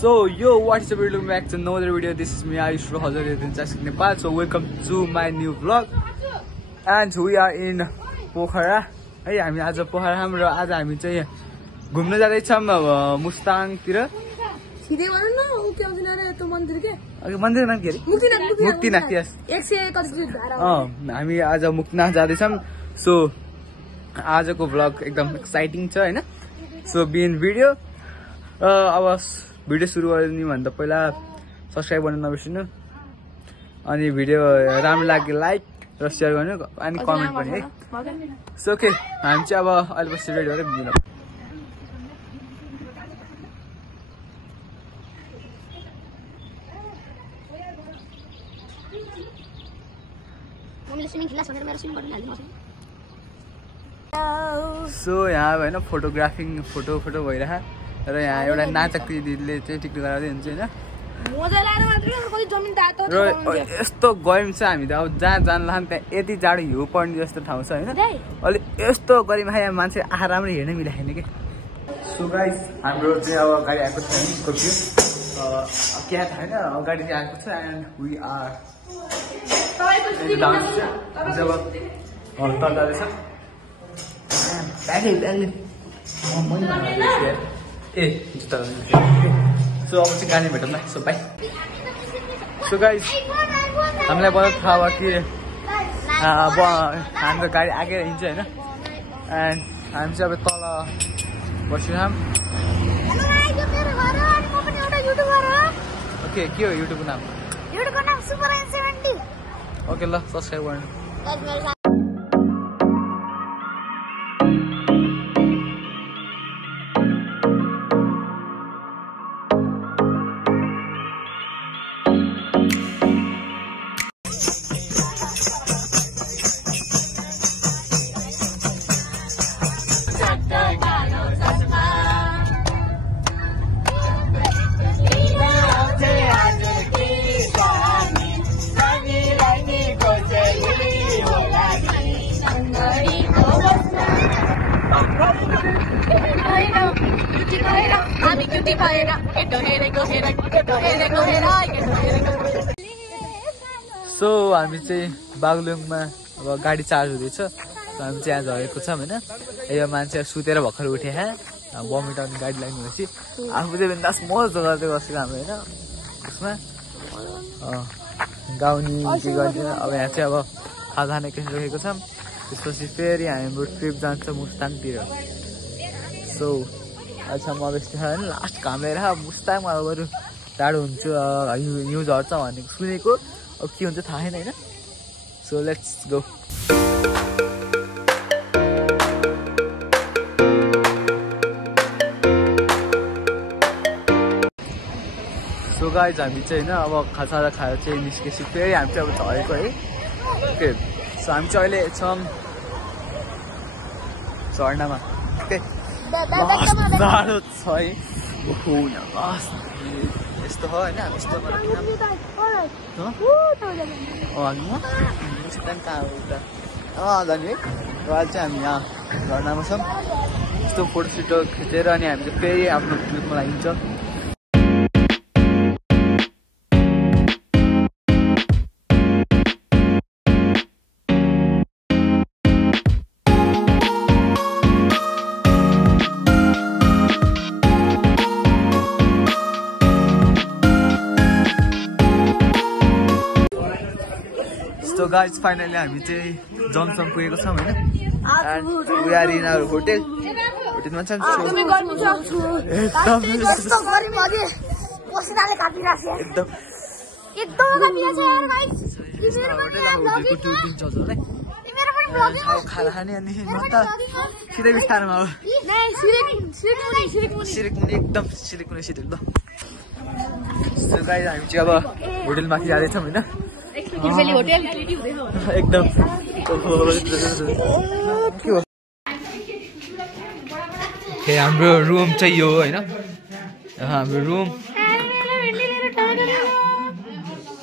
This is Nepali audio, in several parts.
So yo, what's up, welcome back to another video. This is me Ayush from Nepal. So welcome to my new vlog. And we are in Pokhara. Hey, हामी आज पोखरामा र आज हामी चाहिँ घुम्न जाँदै छौं मुस्ताङतिर. सिधै भन न उ के आउँदैन रे त्यो मन्दिर के? अघि मन्दिर नाम के रे? मुक्तिनाथ. यस 100 कति धारा. हामी आज मुक्तिनाथ जाँदै छौं. सो आजको भ्लग एकदम एक्साइटिङ छ हैन. सो बिन भिडियो अब भिडियो सुरु गर्ने भन्दा पहिला सब्स्क्राइब गर्न नबिर्सनु. अनि भिडियो राम्रो लाग्यो लाइक र शेयर गर्नु अनि कमेन्ट पनि है. सो ओके, हामी चाहिँ अब अहिले बसी रेडी भएर बिदिन. सो यहाँ अब होइन फोटो भइरह र यहाँ एउटा नाचक दिदीले चाहिँ टिकटक गराउँदै हुन्छ होइन. र यस्तो गरम छ. हामी त अब जहाँ जान्ला त्यहाँ यति जाडो हिउँ पर्ने जस्तो ठाउँ छ होइन. अलिक यस्तो गरिमा यहाँ मान्छे आएर राम्ररी हेर्न मिलाएन कि. सो गाइस, हाम्रो चाहिँ अब गाडी आएको छ स्कर्पियो. क्या थाहा होइन, गाडी चाहिँ आएको छ. एन्ड वी आर जब हल्का जाँदैछ ए जुत्ता. सो अब चाहिँ गाडी भेटौँ न. So by. सो गाइस, हामीलाई बल्ल थाहा भयो कि हाम्रो गाडी आगे हिँड्छ होइन. एन्ड हामी चाहिँ अब तल बसिरहौँ. ओके, के हो युट्युबको नाम? ओके ल, सब्सक्राइब गर्नु. सो हामी चाहिँ बागलुङमा अब गाडी चार्ज हुँदैछ. हामी चाहिँ यहाँ झरेको छौँ होइन. यो मान्छे सुतेर भर्खर उठे बमिट आउने गाडी लाग्नेपछि आफू चाहिँ बिन्दास मजा गर्दै बसेको हाम्रो होइन. उसमा गाउने के गर्ने. अब यहाँ चाहिँ अब खाजा खाने केही रोकेको छौँ. त्यसपछि फेरि हाम्रो ट्रिप जान्छ मुस्ताङतिर. सो अहिलेसम्म अब यस्तो छ होइन. लास्ट घाम लिएर मुस्ताङमा अब बरु टाढो हुन्छ, हिउँ झर्छ भनेको सुनेको. अब के हुन्छ थाहा छैन होइन. So let's go. So guys, हामी चाहिँ होइन अब खाजा खाएर चाहिँ निस्केपछि फेरि हामी चाहिँ अब झरेको है. ओके, सो हामी चाहिँ अहिले छौँ झर्नामा. ओके, जाडो छ है. यस्तो हो होइन. यस्तो जाने है. अहिले चाहिँ हामी यहाँ झर्नामा छौँ. यस्तो फोटोसोटो खिचेर अनि हामी चाहिँ फेरि आफ्नो ट्रिपमा लागिन्छ. So guys, finally हामी चाहिँ जमसम पुगेको छौँ होइन. And we are in our hotel. होटेलमा चाहिँ खाना खाने अनि म त सिधै बिस्तारमा हो. सिरिकमुनि एकदम सिरिकमुनि सिधै ल. सो गाइस, हामी चाहिँ अब होटेलमाथि जाँदैछौँ होइन. एकदम हाम्रो रुम चाहिँ यो होइन. हाम्रो रुम.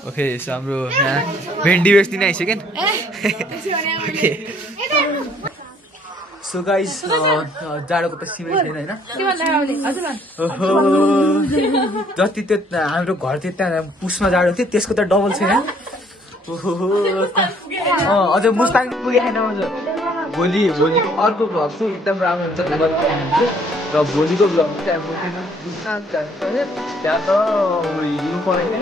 ओके, सो हाम्रो यहाँ भेन्डी बेच्दिन आइसक्यो. ओके, सो गाइस जाडोको त सीमै छैन होइन के भन्दा आउने हजुर भन् ओहो जति त्यो हाम्रो घर थियो त्यहाँ पुसमा जाडो थियो त्यसको त डबल छैन ओहो अझ मुस्ताङ पुगेको छैन अझ भोलिको अर्को भ्लग चाहिँ एकदम राम्रो हुन्छ र भोलिको भ्लग चाहिँ त्यहाँ त हिँड्नु पर्ने